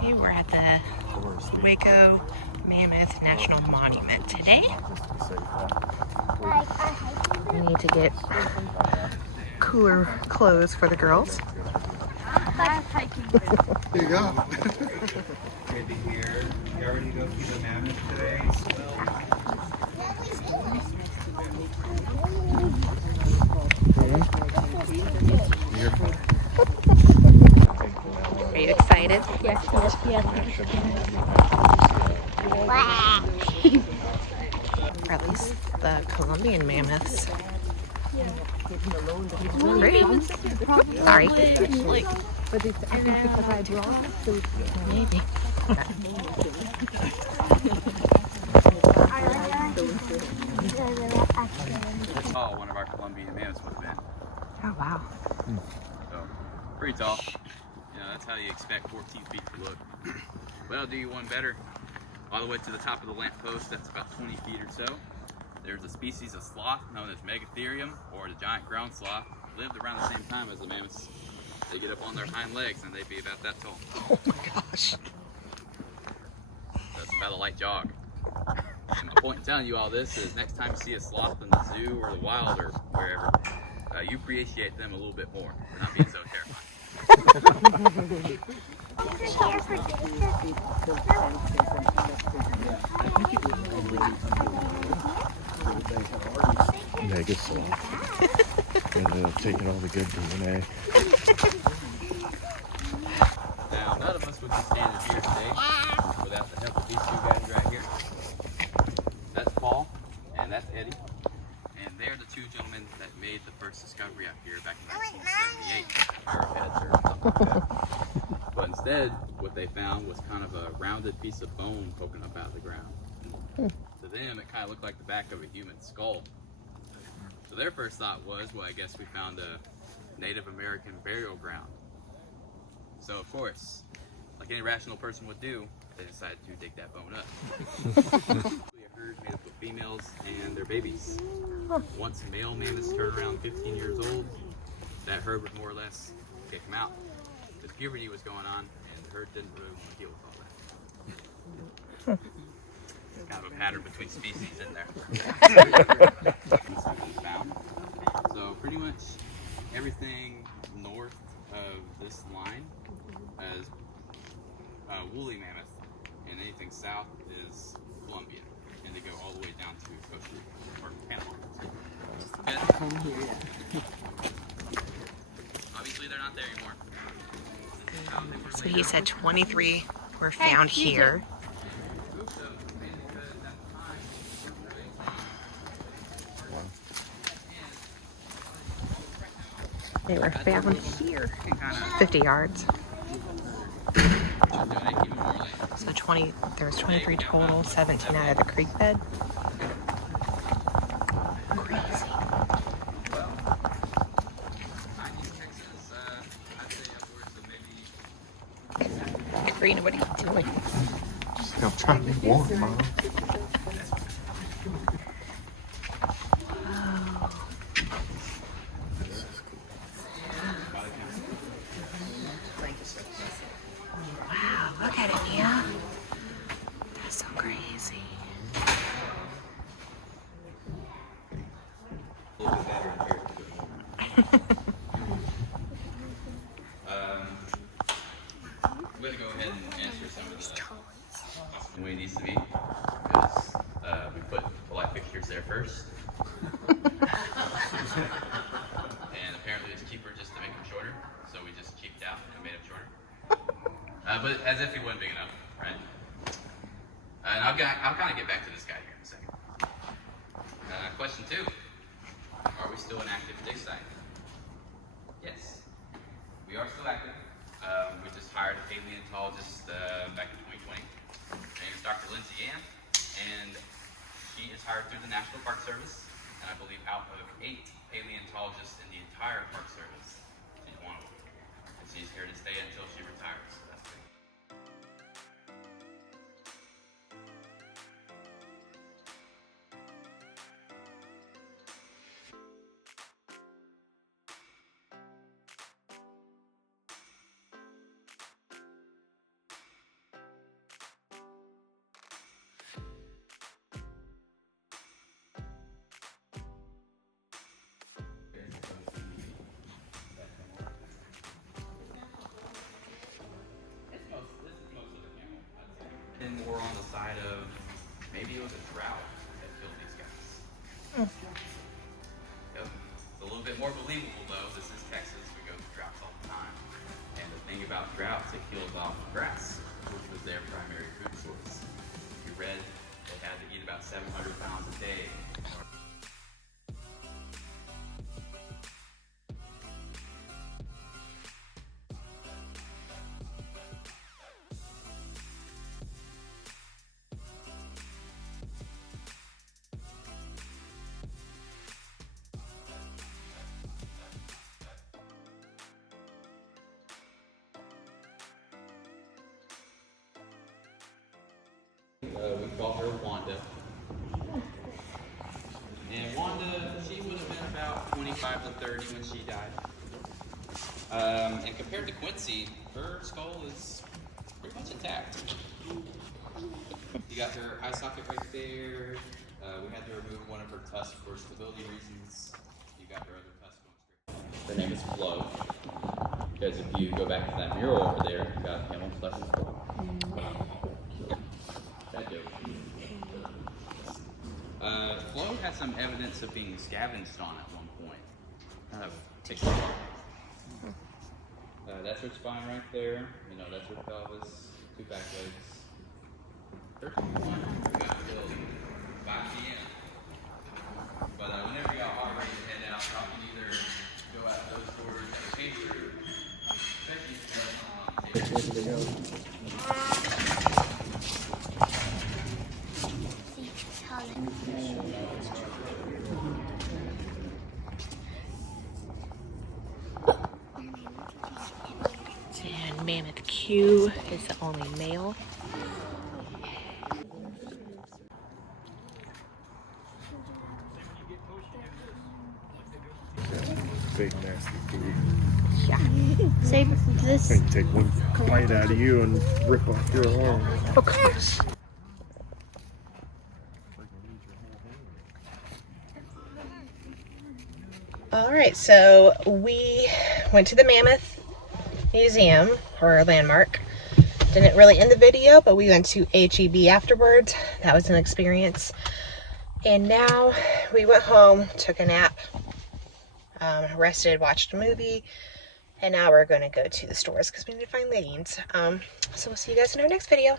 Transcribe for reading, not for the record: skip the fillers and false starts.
Okay, we're at the Waco Mammoth National Monument today. We need to get cooler clothes for the girls. There you go. Good to hear. You already go through the Mammoth today? Are you excited? Yes. Or at least the Colombian mammoths. Pretty. Sorry. But it's, I think because I brought it, so Maybe. That's tall one of our Colombian mammoths would have been. Oh, wow. So, pretty tall. You know, that's how you expect 14 feet to look. But I'll do you one better. All the way to the top of the lamppost, that's about 20 feet or so. There's a species of sloth known as Megatherium, or the giant ground sloth. Lived around the same time as the mammoths. They get up on their hind legs and they'd be about that tall. Oh my gosh. That's about a light jog. And my point in telling you all this is next time you see a sloth in the zoo or the wild or wherever, you appreciate them a little bit more for not being so terrifying. Mega sloth. And taking all the good DNA. Now, none of us would be standing here today without the help of these two guys right here. That's Paul, and that's Eddie. And they're the two gentlemen that made the first discovery out here back in 1978. Arrowheads or something like that. But instead, what they found was kind of a rounded piece of bone poking up out of the ground. To them, it kind of looked like the back of a human skull. So their first thought was, well, I guess we found a Native American burial ground. So of course, like any rational person would do, they decided to dig that bone up. A herd made up of females and their babies. Once male mammoths turned around 15 years old, that herd would more or less kick them out. Because puberty was going on and the herd didn't really want to deal with all that. It's kind of a pattern between species in there. So pretty much everything north of this line is woolly mammoth, and anything south is Colombian, and they go all the way down to Costa Rica or Panama. Obviously, they're not there anymore. So he said 23 were found here. They were found here, 50 yards. So there was 23 total, 17 out of the creek bed. Crazy. Karina, what are you doing? I'm trying to be warm, Mom. Wow, look at it, Mia. That's so crazy. A little bit better in here. I'm going to go ahead and answer some of the way it needs to be, because we put the light fixtures there first. And apparently it's cheaper just to make them shorter, so we just cheaped out and made them shorter. But as if he wasn't big enough, right? And I'll kind of get back to this guy here in a second. Question 2. Are we still an active dig site? Yes. We are still active. We just hired a paleontologist back in 2020. Her name is Dr. Lindsay Ann, and she is hired through the National Park Service. And I believe out of 8 paleontologists in the entire Park Service, she's one of them. And she's here to stay until she retires. That's great. was a drought that killed these guys. Yep. It's a little bit more believable though. This is Texas. We go through droughts all the time. And the thing about droughts, it kills off grass, which was their primary food source. You read they had to eat about 700 pounds a day. We call her Wanda. And Wanda, she would have been about 25 to 30 when she died. And compared to Quincy, her skull is pretty much intact. You got her eye socket right there. We had to remove one of her tusks for stability reasons. You got her other tusk going straight. Her name is Flo. Because if you go back to that mural over there, you got Mammoth plus his skull. Flo had some evidence of being scavenged on at one point. That's her spine right there. You know, that's her pelvis, two back legs. 13-1, we got killed 5 p.m. But whenever you got hot ready to head out, y'all can either go out those doors that came through. And Mammoth Q is the only male. Big nasty food. Yeah. Save this. I can take one bite out of you and rip off your arm. Oh gosh. All right, so we went to the Mammoth Museum, or landmark. Didn't really end the video, but we went to HEB afterwards. That was an experience. And now we went home, took a nap, rested, watched a movie, and now we're going to go to the stores because we need to find leggings. So we'll see you guys in our next video.